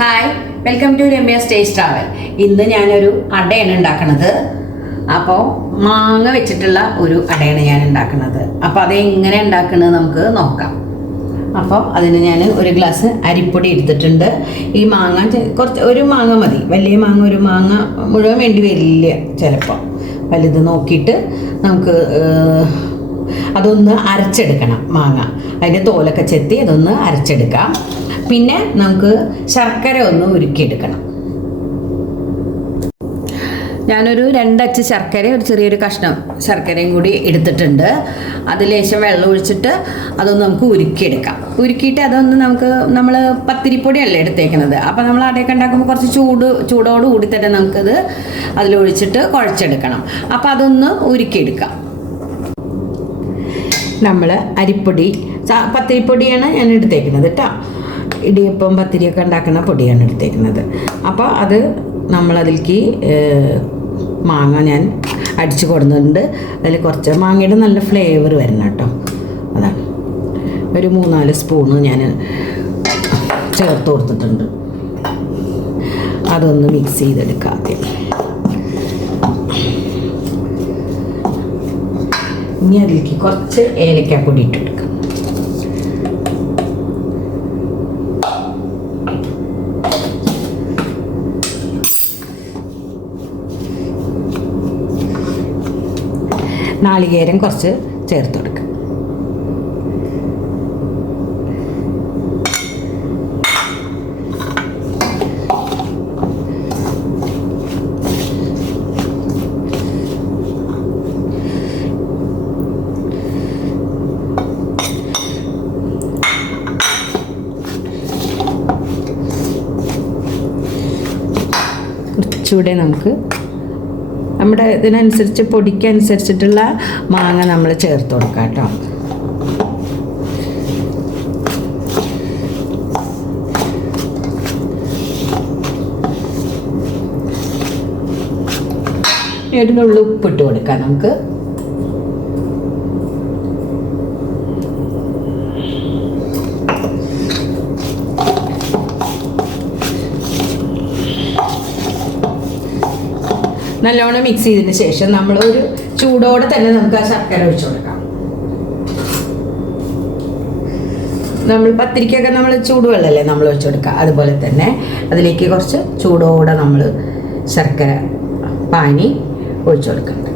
Hi, welcome to Ramya's taste travel. ഇന്ന് ഞാനൊരു അടയാണ് ഉണ്ടാക്കുന്നത്. അപ്പോൾ മാങ്ങ വെച്ചിട്ടുള്ള ഒരു അടയാണ് ഞാൻ ഉണ്ടാക്കുന്നത്. അപ്പോൾ അതെങ്ങനെ ഉണ്ടാക്കുന്നത് നമുക്ക് നോക്കാം. അപ്പോൾ അതിന് ഞാൻ ഒരു ഗ്ലാസ് അരിപ്പൊടി എടുത്തിട്ടുണ്ട്. ഈ മാങ്ങ ഒരു മാങ്ങ മതി, വലിയ മാങ്ങ ഒരു മാങ്ങ മുഴുവൻ വേണ്ടി വരില്ല, ചിലപ്പോൾ വലുത് നോക്കിയിട്ട് നമുക്ക് അതൊന്ന് അരച്ചെടുക്കണം. മാങ്ങ അതിൻ്റെ തോലൊക്കെ ചെത്തി അതൊന്ന് അരച്ചെടുക്കാം. പിന്നെ നമുക്ക് ശർക്കര ഒന്ന് ഉരുക്കിയെടുക്കണം. ഞാനൊരു 2 അച്ച് ശർക്കര, ഒരു ചെറിയൊരു കഷ്ണം ശർക്കരയും കൂടി എടുത്തിട്ടുണ്ട്. അതിൽ ലേശം വെള്ളം ഒഴിച്ചിട്ട് അതൊന്ന് നമുക്ക് ഉരുക്കിയെടുക്കാം. ഉരുക്കിയിട്ട് അതൊന്ന് നമ്മൾ പത്തിരിപ്പൊടിയല്ലേ എടുത്തേക്കുന്നത്. അപ്പോൾ നമ്മൾ അടയൊക്കെ ഉണ്ടാക്കുമ്പോൾ കുറച്ച് ചൂടോടുകൂടി തന്നെ നമുക്കത് അതിലൊഴിച്ചിട്ട് കുഴച്ചെടുക്കണം. അപ്പോൾ അതൊന്ന് ഉരുക്കിയെടുക്കാം. നമ്മൾ അരിപ്പൊടി പത്തിരിപ്പൊടിയാണ് ഞാൻ എടുത്തേക്കുന്നത് കേട്ടോ. ഇടിയപ്പം പത്തിരിയൊക്കെ ഉണ്ടാക്കുന്ന പൊടിയാണ് എടുത്തേക്കുന്നത്. അപ്പോൾ അത് നമ്മളതിലേക്ക് മാങ്ങ ഞാൻ അടിച്ചു കൊടുക്കുന്നുണ്ട്. അതിൽ കുറച്ച് മാങ്ങയുടെ നല്ല ഫ്ലേവർ വരണം കേട്ടോ. അതാണ് ഒരു 3-4 സ്പൂണ് ഞാൻ ചേർത്ത് കൊടുത്തിട്ടുണ്ട്. അതൊന്ന് മിക്സ് ചെയ്തെടുക്കാം ആദ്യം. ഇനി അതിലേക്ക് കുറച്ച് ഏലക്കാപ്പൊടി ഇട്ടെടുക്കാം. നാളികേരം കുറച്ച് ചേർത്ത് കൊടുക്കുക. കുറച്ചുകൂടെ നമുക്ക് നമ്മുടെ ഇതിനനുസരിച്ച് പൊടിക്കനുസരിച്ചിട്ടുള്ള മാങ്ങ നമ്മൾ ചേർത്ത് കൊടുക്കാം കേട്ടോ. ഒരു നുള്ളി ഉപ്പിട്ട് കൊടുക്കാം നമുക്ക്. നല്ലോണം മിക്സ് ചെയ്തതിന് ശേഷം നമ്മൾ ഒരു ചൂടോടെ തന്നെ നമുക്ക് ആ ശർക്കര ഒഴിച്ചു കൊടുക്കാം. നമ്മൾ പത്തിരിക്കൊക്കെ നമ്മൾ ചൂടുവെള്ളമല്ലേ നമ്മൾ ഒഴിച്ചു കൊടുക്കുക, അതുപോലെ തന്നെ അതിലേക്ക് കുറച്ച് ചൂടോടെ നമ്മൾ ശർക്കര പാനി ഒഴിച്ചു കൊടുക്കുന്നുണ്ട്.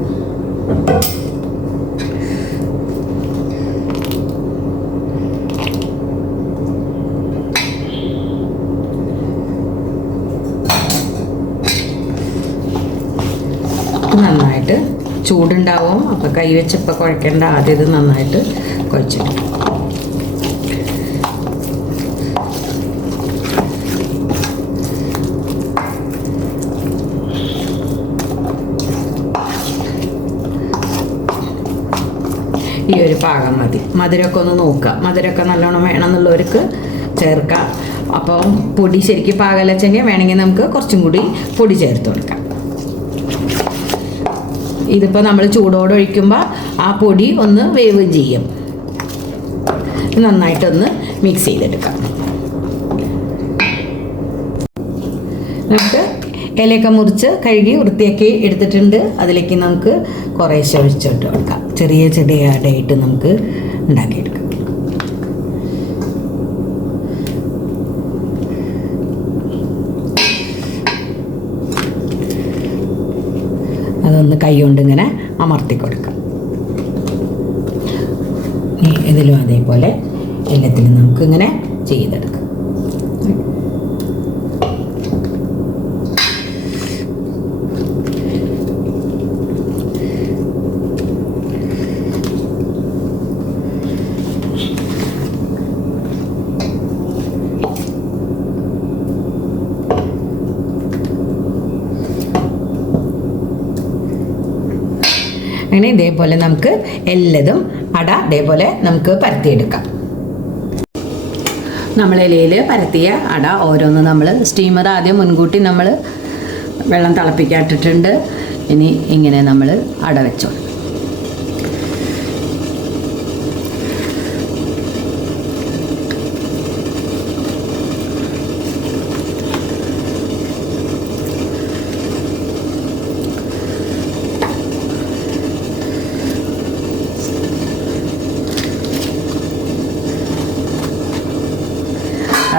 നന്നായിട്ട് ചൂടുണ്ടാവും. അപ്പോൾ കൈ വെച്ചപ്പോൾ കുഴക്കേണ്ട, ആദ്യം ഇത് നന്നായിട്ട് കുഴച്ചെടുക്കും. ഈ ഒരു പാകം മതി. മധുരമൊക്കെ ഒന്ന് നോക്കുക. മധുരമൊക്കെ നല്ലോണം വേണമെന്നുള്ളവർക്ക് ചേർക്കാം. അപ്പം പൊടി ശരിക്കും പാകമല്ല വെച്ചെങ്കിൽ വേണമെങ്കിൽ നമുക്ക് കുറച്ചും കൂടി പൊടി ചേർത്ത് കൊടുക്കാം. ഇതിപ്പോൾ നമ്മൾ ചൂടോടെ ഒഴിക്കുമ്പോൾ ആ പൊടി ഒന്ന് വേവ് ചെയ്യും. നന്നായിട്ടൊന്ന് മിക്സ് ചെയ്തെടുക്കാം. നമുക്ക് ഇലയൊക്കെ മുറിച്ച് കഴുകി വൃത്തിയാക്കി എടുത്തിട്ടുണ്ട്. അതിലേക്ക് നമുക്ക് കുറേശ്ശെ ഒഴിച്ചിട്ട് കൊടുക്കാം. ചെറിയ ചെറിയ അടയിട്ട് നമുക്ക് ഉണ്ടാക്കിയെടുക്കാം. അതൊന്ന് കൈ കൊണ്ട് ഇങ്ങനെ അമർത്തി കൊടുക്കാം. ഇതിലും അതേപോലെ എല്ലാത്തിലും നമുക്കിങ്ങനെ ചെയ്തെടുക്കാം. അങ്ങനെ ഇതേപോലെ നമുക്ക് എല്ലതും അട ഇതേപോലെ നമുക്ക് പരത്തിയെടുക്കാം. നമ്മൾ ഇലയിൽ പരത്തിയ അട ഓരോന്ന് നമ്മൾ സ്റ്റീമർ ആദ്യം മുൻകൂട്ടി നമ്മൾ വെള്ളം തിളപ്പിക്കാട്ടിട്ടുണ്ട്. ഇനി ഇങ്ങനെ നമ്മൾ അട വെച്ചോ.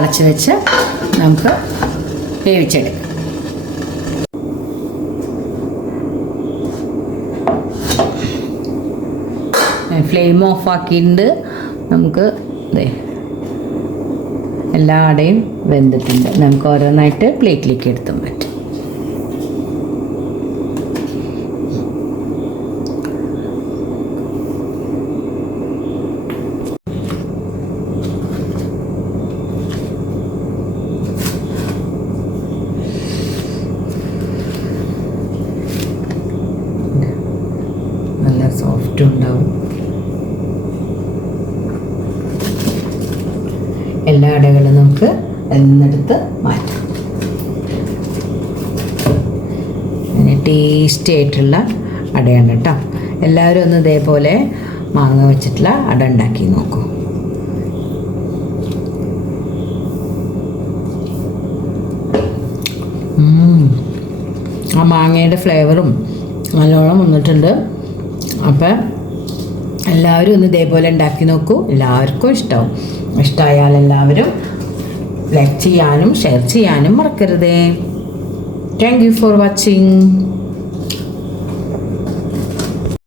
അടച്ച് വെച്ച് നമുക്ക് വേവിച്ചെടുക്കാം. ഫ്ലെയിം ഓഫ് ആക്കിയിട്ടുണ്ട്. നമുക്ക് എല്ലാ അടയും വെന്തിട്ടുണ്ട്. നമുക്ക് ഓരോന്നായിട്ട് പ്ലേറ്റിലേക്ക് എടുത്തും പറ്റും. നല്ല സോഫ്റ്റ് ഉണ്ടാവും. എല്ലാ അടകളും നമുക്ക് എന്നെടുത്ത് മാറ്റാം. പിന്നെ ടേസ്റ്റി ആയിട്ടുള്ള അടയാണ് കേട്ടോ. എല്ലാവരും ഒന്ന് ഇതേപോലെ മാങ്ങ വെച്ചിട്ടുള്ള അട ഉണ്ടാക്കി നോക്കൂ. ആ മാങ്ങയുടെ ഫ്ലേവറും നല്ലോണം വന്നിട്ടുണ്ട്. അപ്പം എല്ലാവരും ഒന്ന് ഇതേപോലെ ഉണ്ടാക്കി നോക്കൂ. എല്ലാവർക്കും ഇഷ്ടമാവും. ഇഷ്ടമായാൽ എല്ലാവരും ലൈക്ക് ചെയ്യാനും ഷെയർ ചെയ്യാനും മറക്കരുതേ. Thank you for watching.